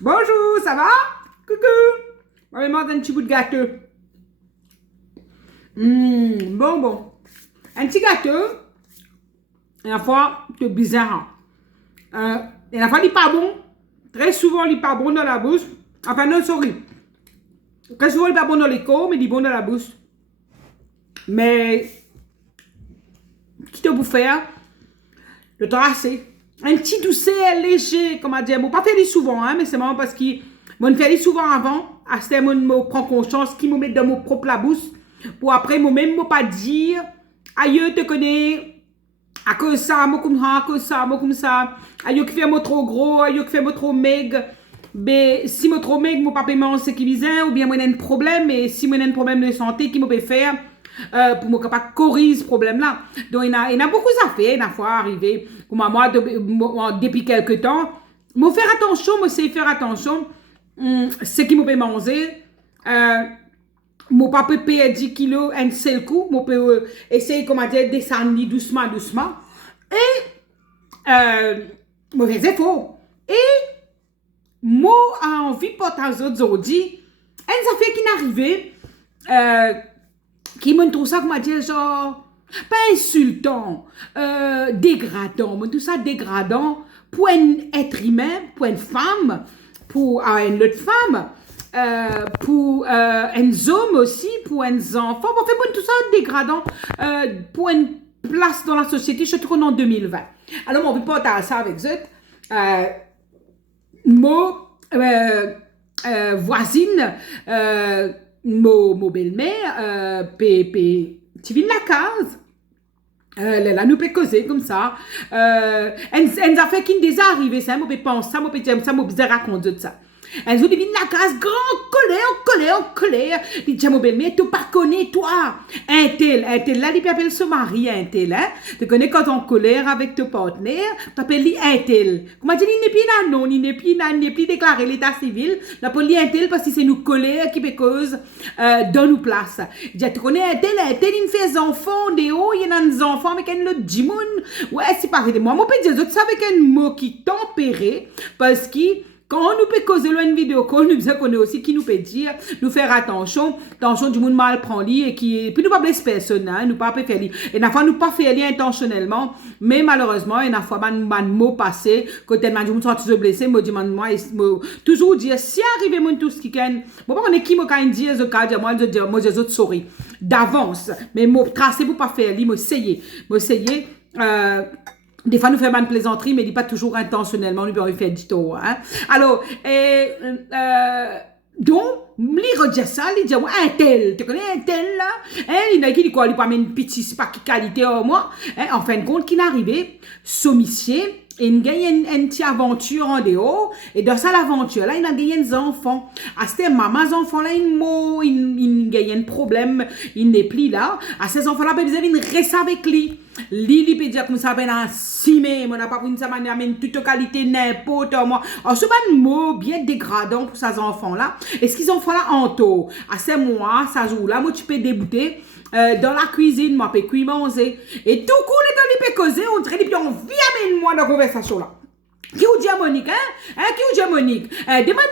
Bonjour, ça va? Coucou. On va manger un petit bout de gâteau. Bon. Un petit gâteau. Et la fois, c'est bizarre. Et la fois, il n'est pas bon. Très souvent, il n'est pas bon dans la bouche. Enfin, non, sorry. Très souvent, il n'est pas bon dans les corps, mais il est bon dans la bouche. Mais, qui te vous faire? Le tracé. Un petit doucet léger, comment dire. Bon, pas faire souvent, hein, mais c'est marrant parce que moi, je fais souvent avant. À ce moment, je prends conscience qu'il me met dans mon propre la bouche. Pour après, moi même, pas dire, aïe, te connais, à cause ça, moi comme ça, à cause ça, moi comme ça. Aïe, qui fait moi trop gros, aïe, qui fait moi trop maigre. Mais si moi trop maigre, mon papa m'a en sécurisé, ou bien moi j'ai un problème, et si moi j'ai un problème de santé, qui me peut faire pour me capable corriger ce problème-là. Donc, il y a beaucoup à faire, il y a fois arrivé, pour moi, depuis quelques temps, me faire attention, me sais faire attention, ce qui me peut manger, mon papa paye 10 kilos un seul coup, mon peut essayer, comment dire, descendre doucement. Et, me faisais faux. Et, moi, envie de porter aux autres aujourd'hui, une affaire qui n'arrivait, qui me trouve ça, comment dire, genre, pas insultant, dégradant, mais tout ça dégradant pour un être humain, pour une femme, pour une autre femme, pour un homme aussi, pour un enfant, en fait, tout ça dégradant pour une place dans la société, surtout en 2020. Alors, on veut pas ça avec eux. Mon voisine, mon belle-mère, tu viens de la case. Là, nous peut causer comme ça. Elle a fait qui nous est arrivé, ça, moi, pense ça, moi, ça, moi, bizarre raconter ça. Elle nous dit, la case, grand colère. Il dit, mon belle-mère, tu pas connais, toi. Un tel, là, il appelle son mari, un tel, hein. Tu connais quand on colère avec ton partenaire, tu appelles lui un tel. Comment dire, il n'est plus là, non, il n'est plus déclaré l'état civil. La police un tel parce que c'est nous colère qui peut cause dans nos places. Il dit, tu connais un tel, il fait des enfants, des hauts, il y a des enfants avec un autre djimoun. Ouais, c'est pareil de moi. Moi, je peux dire, ça avec un mot qui tempéré parce que quand on nous peut causer une vidéo call, nous connaît aussi qui nous peut dire, nous faire attention du monde mal prend lit et qui, puis nous pas blesser personne, hein, nous pas faire lit. Et la fois nous pas faire lit intentionnellement, mais malheureusement, et la fois man mot passé, quand tellement du monde soit toujours blessé, moi toujours dire, si arrivé mon tout ce qui can, bon, on est qui me quand dire, je cas, moi, je autres souris, d'avance, mais moi, tracer pour pas faire lit, moi, essayer, des fois, nous faisons une plaisanterie, mais il n'est pas toujours intentionnellement, nous pouvons faire du tout. Hein? Alors, donc, il redit ça, il dit, un tel, tu connais un tel là? Hein? Il y a qui dit quoi? Il pas une petite, pas qualité au moins. Hein? En fin de compte, qui n'arrivait, sommissier, et il gagne une petite aventure en dehors, et dans ça, l'aventure, là, il a gagné des enfants. À ce maman, les enfants, là, il gagne un problème, il n'est plus là. À ces enfants-là, il reste avec lui. Lili peut dire comme ça, ben, en cimé, on n'a pas pris ça, mais toute qualité, n'importe moi. Alors, c'est pas un mot bien dégradant pour ces enfants-là. Et ce qu'ils ont fait là, en tôt, à ces mois, ça joue là, moi, tu peux débouter. Dans la cuisine, moi, je peux cuire manger. Et tout coup, les gens, causer, on dirait, puis on vient avec moi dans la conversation là. Qui vous dit à Monique, hein? Qui vous dit à Monique? Demande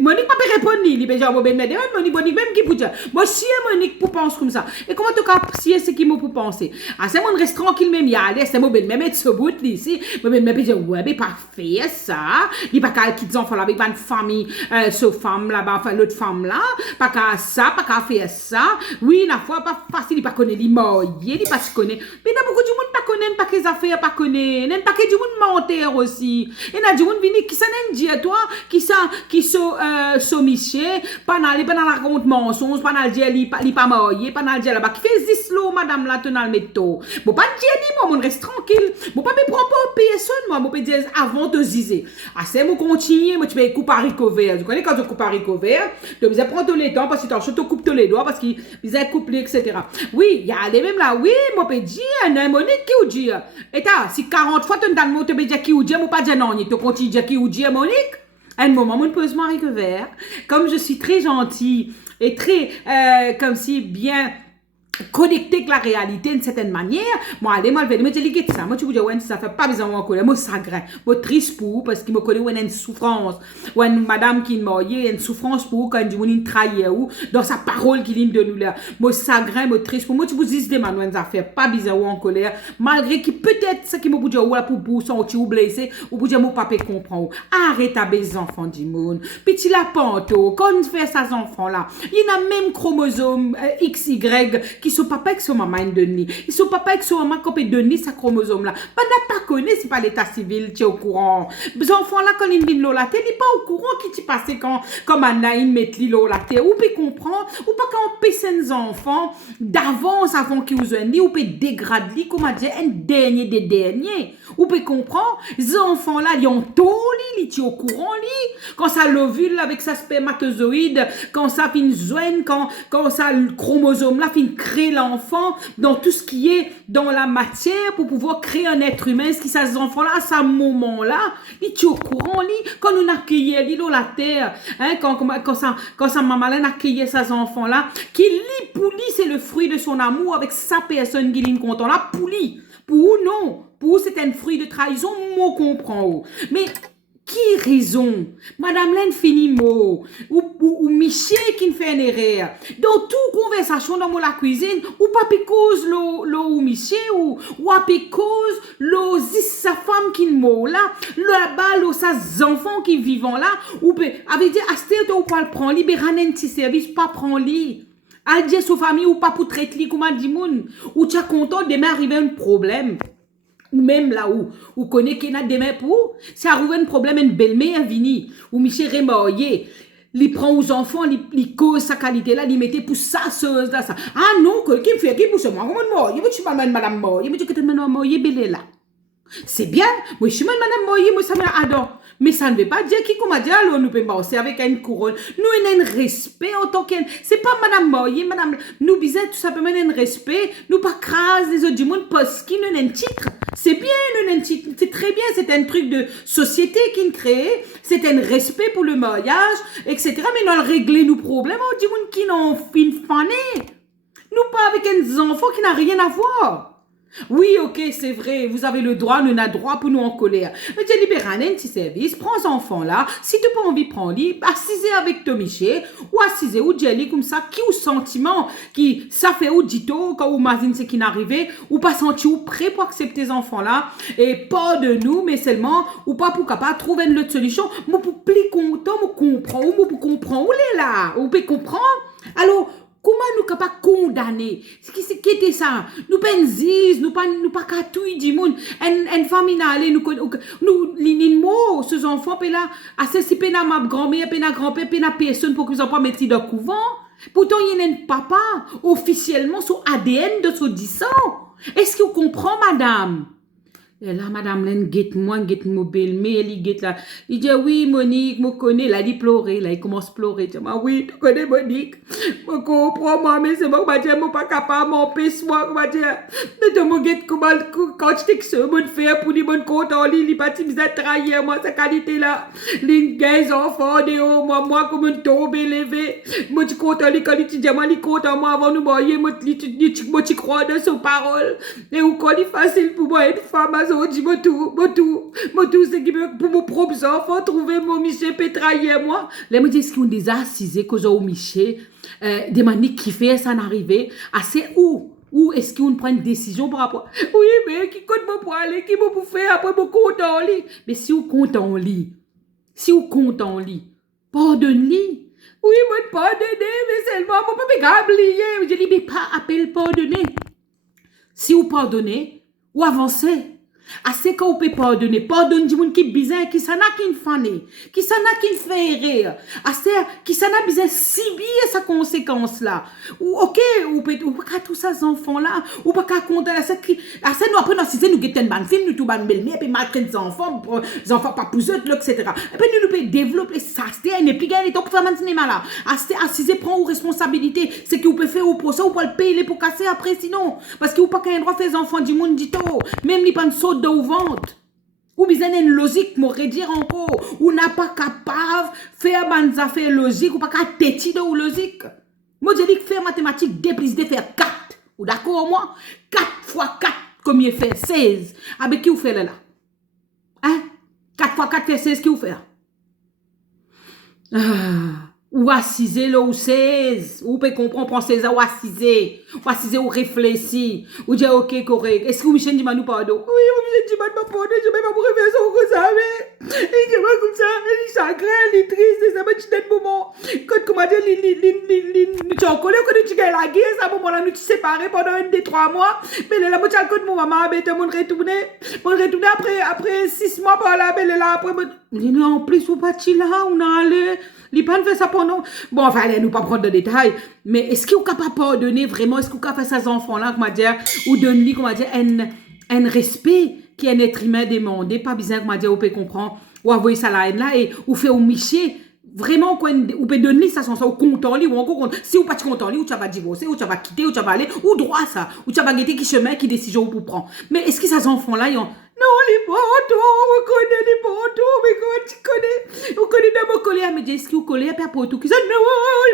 Monique pas répondre, demande Monique même qui vous dit. Moi, si Monique pour penser comme ça. Et comment tu cas si c'est qui m'a pour penser? Ah, c'est mon reste tranquille même, y aller, c'est mon belle même être ce bout ici. Moi, même dire, ouais, mais pas faire ça. Il pas qu'à quitter enfants là avec une famille, ce femme là-bas, enfin, l'autre femme là. Pas qu'à ça, pas qu'à faire ça. Oui, la fois, pas facile, il pas connaît les moyens, il pas se connaît. Mais il y a beaucoup de monde pas connaît, pas que les affaires, pas connaît. Pas que du monde menteur aussi. Et n'a dit on vini qui s'en dit à toi qui so miché pas dans la compte mensonge pas dans dire li pas marié pas dans dire là-bas qui fait zislo madame la tenal métaux bon pas dire ni moi on reste tranquille bon pas me prend pas personne moi peut dire avant de ziser ah c'est moi continuer moi tu peux couper haricot vert tu connais quand tu coupes haricot vert tu besoin prendre tous les temps parce que tu te coupes tous les doigts parce qu'il besoin couper etc. Oui il y a les mêmes là oui moi peut dire un Monique qui ou dire et si 40 fois tu dans mot te dire qui ou dire moi pas dire non, tu continues à qui ou dire Monique. À un moment, mon pose moi que vert. Comme je suis très gentille et très, comme si bien connecté avec la réalité d'une certaine manière. Moi, allez, moi, je vais dire ça. Moi, tu veux dire, ouais, ça fait pas besoin de colère. Moi, chagrin. Moi, triste pour vous, parce qu'il me connaît, ouais, une souffrance. Ouais, une madame qui est morte, une souffrance pour vous, quand du monde, une trahie, ou, dans sa parole qui vient de nous là. Moi, chagrin, moi, triste pour moi, tu vous dis, des manouins, ça fait pas besoin en colère. Malgré que peut-être, ce qui me dit, ouais, pour sentir ou blessé, ou pour dire, mon papa comprend. Arrête à baiser enfants du monde. Petit la panto, quand on fait ça, enfants là, il y a même chromosome XY qui sont papa et son maman de nid. Ils sont papa et son maman qui de nid sa chromosome là. Pas n'a pas connu, c'est pas l'état civil qui est au courant. Les enfants là, quand ils viennent la terre, ils sont pas au courant qui t'y passe quand, comme Anaïn met l'eau la terre. Ou peut comprendre, ou pas quand on paie ses enfants d'avance avant qu'ils vous aient ou peut dégrader, comment dire, un dernier des derniers. Ou peut comprendre, les enfants là, ils ont tout, ils sont au courant, quand ça l'ovule avec sa spermatozoïde, quand ça fin joine, quand ça le chromosome là fin créer l'enfant dans tout ce qui est dans la matière pour pouvoir créer un être humain, ce qui ça ces enfants là à ce moment là, ils sont au courant quand nous accueillons lui dans la terre, hein, quand sa maman là accueillait ses enfants là, qui lit pour lui c'est le fruit de son amour avec sa personne qui lit content là pour lui, pour non, pour c'est un fruit de trahison, moi comprends. Mais qui raison? Madame Len finit mot. Ou Michel qui fait une erreur. Dans toute conversation dans la cuisine, ou pas cause ou Michel, ou à cause sa femme qui mot là, là-bas, sa enfants qui vivent là, ou avec dit, Astel, ou pas le prendre, libérer un petit service, pas prendre li. A dire sa famille, ou pas pour traiter li, comme a dit moun. Ou tu es content, demain arriver un problème. Ou même là où connaît qu'il y a demain pour, ça arrive un problème, une belle-mère vini, ou Michel Remoyer, il prend aux enfants, il cause sa qualité là, il mettait pour ça, là, ça. Ah non, qui me fait, qui pousse moi, comment moi, il veut que tu m'amènes madame moi, il veut que tu m'amènes moi, il est belle là. C'est bien, moi je suis madame moi, moi ça m'adore. Mais ça ne veut pas dire qui, comme a dit, alors nous pouvons passer avec une couronne. Nous avons un respect en tant qu'elle. C'est pas madame Moye, madame. Nous bisons tout simplement un respect. Nous pas craser les autres du monde parce qu'ils ont un titre. C'est bien, nous avons un titre. C'est très bien. C'est un truc de société qui crée. C'est un respect pour le mariage, etc. Mais nous régler nos problèmes. On dit qui n'ont fin fané. Nous pas avec un enfant qui n'a rien à voir. Oui, ok, c'est vrai, vous avez le droit, nous avons droit pour nous en colère. Mais tu libères un petit service, prends cet enfant-là, si tu n'as pas envie de prendre lui, assisez avec ton Michel, ou assisez ou jelly comme ça, qui ou sentiment, qui ça fait ou dito, quand ou mazine c'est qui n'arrivait, ou pas senti ou prêt pour accepter ces enfants-là, et pas de nous, mais seulement, ou pas pour capable trouver une autre solution, moi pour plus content, moi comprends, ou moi pour comprendre, où est là, ou peut comprendre, alors, comment nous capables condamner? Qui était ça? Nous pensons, nous pas catouille du monde. Une famille n'a allé, nous, les mots, ces enfants, puis là, assez si pena ma grand-mère, pena grand-père, pena personne pour qu'ils soient pas mettre dans le couvent. Pourtant, il y a un papa, officiellement, son ADN de son 10 ans. Est-ce que vous comprenez, madame? Et là, madame Len, guette mon belle-mère, elle guette là. Il dit, oui, Monique, me connais. Là, il pleure, là, il commence à pleurer. Il dit, oui, tu connais Monique. Je comprends, moi, mais c'est bon, je ne suis pas capable, m'empêche-moi, je dire. Mais tu me guettes comment, quand je t'ai que ce monde fait pour les bonnes comptes en ligne, il parti à trahir, moi, sa qualité là. Les 15 enfants, moi, comme une tombe élevée. Moi, tu comptes en ligne, quand tu dis, moi, il compte en moi avant nous marier, moi, tu crois dans ses paroles. Et où quand il est facile pour moi, une femme, dit moi tout, c'est qui pour mon propre enfant trouver mon Michel pétrailler moi. Là me dit ce qu'on déjà assisé que au Michel des manies qui fait ça n'arriver assez où est-ce qu'on prend une décision par rapport oui mais qui compte moi pour aller qui me pour faire après mon compte en lit mais si vous compte en lit pardonne-lui oui moi pardonner mais seulement mon pas oublier je dis mais pas appel pardonner si vous pardonnez ou avancez. Assez qu'on peut pardonner, pardonne du monde qui bizarre, qui s'en a qui fané, qui s'en a qui fait rire, assez qui s'en a besoin subir sa conséquence là. Ou ok, ou pas tous ces enfants là, ou pas qu'à compter assez nous après nous nous guetter une bonne film, nous tout bonne belle-mère puis maltraiter les enfants pas pousser etc. Et puis nous peut développer ça, c'est une puis gagner pour faire un cinéma là. Assez prend aux responsabilités, c'est que vous pouvez faire au procès ou pas le payer pour casser après sinon parce que vous pas qu'un droit faire les enfants du monde dit tout, même ni pas une saute de vente. Ou bien une logique, m'aurait dire encore, ou n'a pas capable de faire des affaires logiques, ou pas capable de têter de logique. Moi, je dis que faire mathématiques, 2 plus 2 faire 4. Ou d'accord, moi? 4 fois 4, combien fait? 16. Avec qui vous fait là? Hein? 4 fois 4 fait 16, qui vous fait là? Ou assisé là ou 16, ou peut comprendre prend 16 ou assisé ou réfléchi, ou dire ok correct. Est-ce que vous me dit nous pardon? Oui, vous me dit pas pardon, je vais pas vous refaire ça comme ça, mais il dit pas comme ça, il chagrin, il triste, ça va te donner moment. Quand comment dire, nous tu en colère quand tu gagnes la guerre, ça moment là nous tu séparés pendant 1 des 3 mois, mais là moi tu as mon maman, mais mon retourné après 6 mois par là, mais là après non, en plus ou pas là, on a allé. Les pas fait ça pendant. Bon, enfin, allez, nous pas prendre de détails. Mais est-ce qu'il est capable de pardonner vraiment? Est-ce qu'il est capable de faire ces enfants-là, comment dire, ou donner, comment dire, un respect qui est un être humain demandé, pas besoin, comment dire, on peut comprendre, ou envoyer ça la haine là, et ou faire au miché. Vraiment, ou peut donner ça sans ça, ou content, ou encore content. Si ou pas content, ou tu vas divorcer, ou tu vas quitter, ou tu vas aller, ou droit ça, ou tu vas guetter qui chemin, qui décision pour prendre. Mais est-ce que ces enfants-là, ils ont. Non, les potos, on connaît les potos, mais comment tu connais? On connaît d'abord colère, mais est-ce que vous collez à pas potos qui disent non,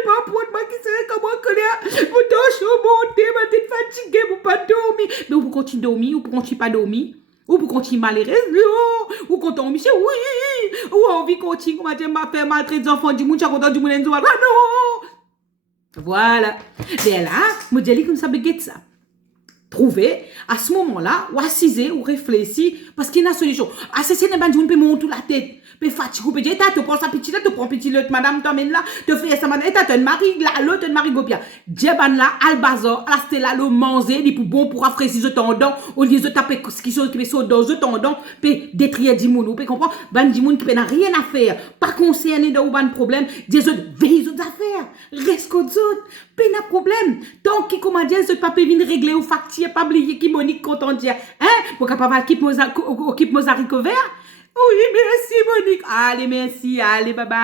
il pas pour moi qui sait comment colère. Vous touchez au monté, ma tête fatiguée, vous pas dormir. Mais vous continuez de dormir, ou vous continuez pas dormir? Ou vous continuez malheureuse? Non. Ou quand on Michel, oui. Ou envie continuer, comment dire, ma père maltraite des enfants du monde, tu as content du monde, ah non. Voilà. Et là, je dis comme ça, baguette ça. Trouver à ce moment-là, ou assiser, ou réfléchir, parce qu'il y a une solution. Assassiner n'est pas du monde, peut monter la tête, peut fatiguer, peut dire, tu prends sa petite, tu prends petit l'autre, madame, t'emmènes là, tu fais ça, madame, tu mari, là, l'autre, mari, gopia. Djeban là, albazor, la stella, le manger, il pour bon, pour rafraîchir ce tendon, au lieu de taper ce qui sont dans ce tendon, peut détruire du monde, peut comprendre, ban du monde qui n'a rien à faire, pas concerné de ou ban problème, des autres, veille autres affaires, reste qu'aux autres, pas de problème. Tant qu'il comment dire, ce papier vient régler ou facture, pas oublier qui Monique content dire, hein, pour capable équipe Mozarico vert. Oui, merci Monique. Allez, merci, allez, bye bye.